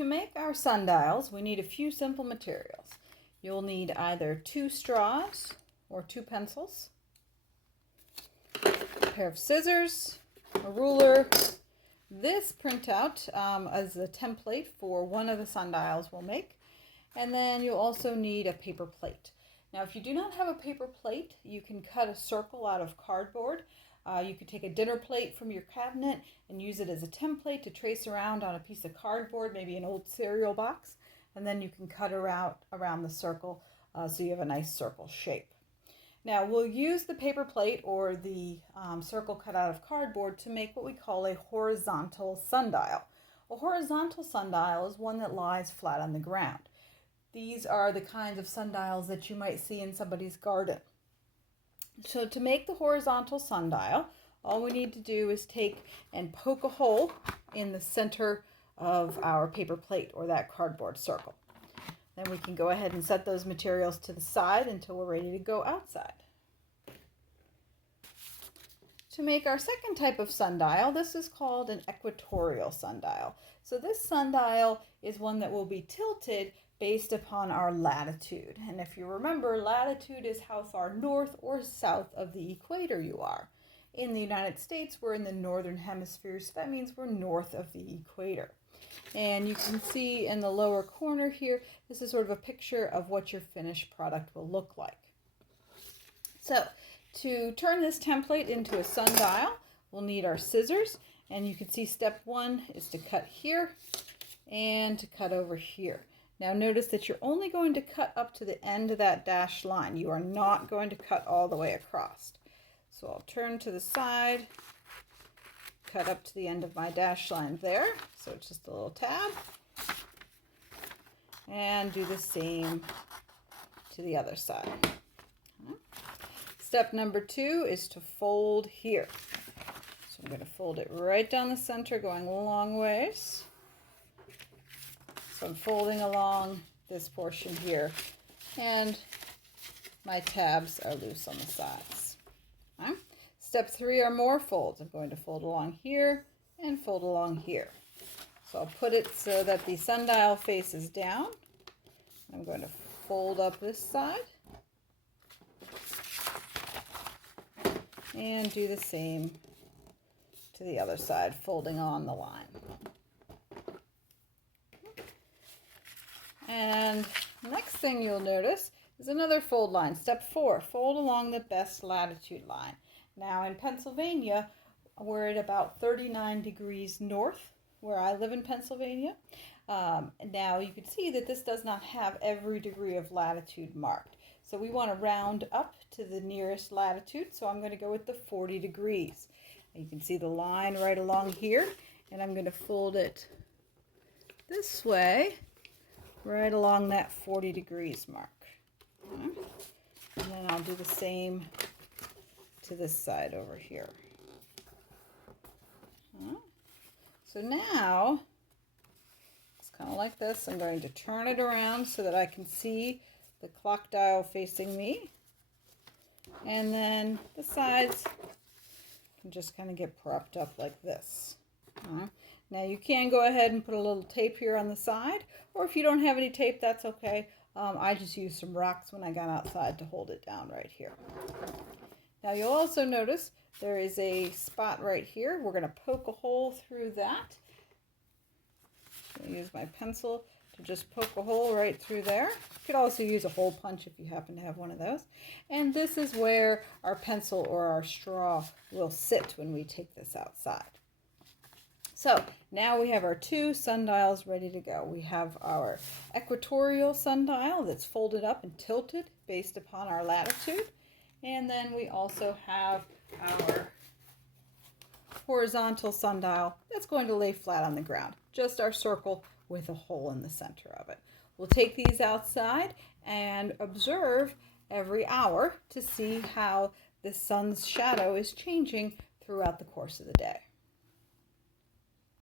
To make our sundials, we need a few simple materials. You'll need either 2 straws or 2 pencils, a pair of scissors, a ruler. This printout is a template for one of the sundials we'll make. And then you'll also need a paper plate. Now, if you do not have a paper plate, you can cut a circle out of cardboard. You could take a dinner plate from your cabinet and use it as a template to trace around on a piece of cardboard, maybe an old cereal box, and then you can cut around the circle so you have a nice circle shape. Now, we'll use the paper plate or the circle cut out of cardboard to make what we call a horizontal sundial. A horizontal sundial is one that lies flat on the ground. These are the kinds of sundials that you might see in somebody's garden. So to make the horizontal sundial, all we need to do is take and poke a hole in the center of our paper plate or that cardboard circle. Then we can go ahead and set those materials to the side until we're ready to go outside. To make our second type of sundial, this is called an equatorial sundial. So this sundial is one that will be tilted based upon our latitude. And if you remember, latitude is how far north or south of the equator you are. In the United States, we're in the northern hemisphere, so that means we're north of the equator. And you can see in the lower corner here, this is sort of a picture of what your finished product will look like. So to turn this template into a sundial, we'll need our scissors. And you can see step 1 is to cut here and to cut over here. Now notice that you're only going to cut up to the end of that dashed line. You are not going to cut all the way across. So I'll turn to the side, cut up to the end of my dashed line there. So it's just a little tab. And do the same to the other side. Step number 2 is to fold here. So I'm going to fold it right down the center, going a long ways. So I'm folding along this portion here, and my tabs are loose on the sides. Okay. Step 3 are more folds. I'm going to fold along here and fold along here. So I'll put it so that the sundial faces down. I'm going to fold up this side and do the same to the other side, folding on the line. And next thing you'll notice is another fold line. Step 4, fold along the best latitude line. Now in Pennsylvania, we're at about 39 degrees north, where I live in Pennsylvania. Now you can see that this does not have every degree of latitude marked. So we want to round up to the nearest latitude, so I'm going to go with the 40 degrees. You can see the line right along here, and I'm going to fold it this way, right along that 40 degrees mark. And then I'll do the same to this side over here. So now, it's kind of like this. I'm going to turn it around so that I can see the clock dial facing me. And then the sides can just kind of get propped up like this. Now you can go ahead and put a little tape here on the side, or if you don't have any tape, that's okay. I just used some rocks when I got outside to hold it down right here. Now you'll also notice there is a spot right here. We're going to poke a hole through that. I'm going to use my pencil to just poke a hole right through there. You could also use a hole punch if you happen to have one of those. And this is where our pencil or our straw will sit when we take this outside. So now we have our 2 sundials ready to go. We have our equatorial sundial that's folded up and tilted based upon our latitude. And then we also have our horizontal sundial that's going to lay flat on the ground. Just our circle with a hole in the center of it. We'll take these outside and observe every hour to see how the sun's shadow is changing throughout the course of the day.